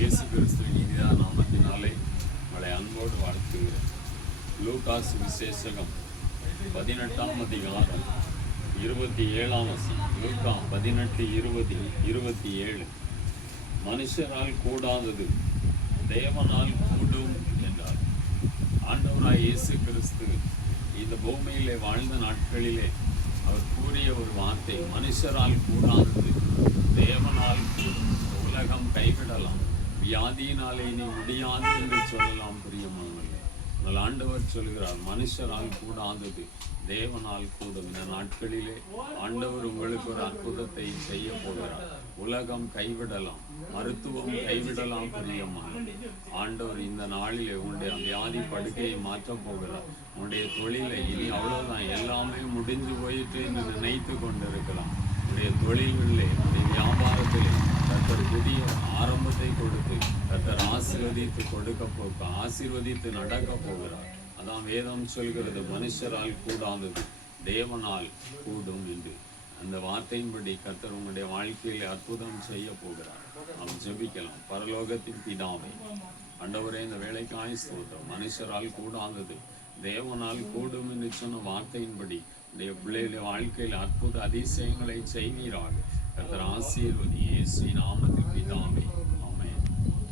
இயேசு கிறிஸ்துவின் இனிதான நாமத்தினாலே உங்களை அன்போடு வாழ்த்துகிறேன். லூகாஸ் விசேஷகம் 18ஆம் அதிகாரம் 27ஆம் வசனம். லூக்கா 18:20-27. மனுஷரால் கூடாதது தேவனால் கூடும் என்றார். ஆண்டவராய் இயேசு கிறிஸ்து இந்த பூமியிலே வாழ்ந்த நாட்களிலே அவர் கூறிய ஒரு வார்த்தை, மனுஷரால் கூடாதது தேவனால் கூடும். உலகம் கைவிடலாம், வியாதியினாலே நீ முடியாது என்று சொல்லலாம் பிரியமானவர்களே. ஆனால் ஆண்டவர் சொல்கிறார், மனுஷரால் கூடாதது தேவனால் கூடும். இந்த நாட்களிலே ஆண்டவர் உங்களுக்கு ஒரு அற்புதத்தை செய்ய போகிறார். உலகம் கைவிடலாம், மருத்துவம் கைவிடலாம் பிரியமான ஆண்டவர் இந்த நாளிலே உங்களுடைய வியாதி படுக்கையை மாற்றப் போகிறார். உன்னுடைய தொழிலை இனி அவ்வளவுதான், எல்லாமே முடிஞ்சு போயிட்டு என்று நினைத்து கொண்டிருக்கலாம். உன்னுடைய தொழில்களிலே, உன்னுடைய வியாபாரத்திலே கர்த்தர் புதிய ஆரம்பத்தை கொடுத்து கர்த்தர் ஆசீர்வதித்து நடக்க போகிறார். அதான் வேதம் சொல்கிறது, மனுஷரால் கூடாதது தேவனால் கூடும் என்று. அந்த வார்த்தையின்படி கர்த்தர் உங்களுடைய வாழ்க்கையில் அற்புதம் செய்ய போகிறார். நாம் ஜெபிக்கலாம். பரலோகத்தின் பிதாவே, ஆண்டவரே, இந்த வேலைக்காய் ஸ்தோத்திரம். மனுஷரால் கூடாதது தேவனால் கூடும் என்று சொன்ன வார்த்தையின்படி இந்த பிள்ளைகளுடைய வாழ்க்கையில் அற்புத அதிசயங்களை செய்வீராக. கர்த்தர் ஆசீர்வதி. இயேசுவின் நாமத்தில் பிதாவே.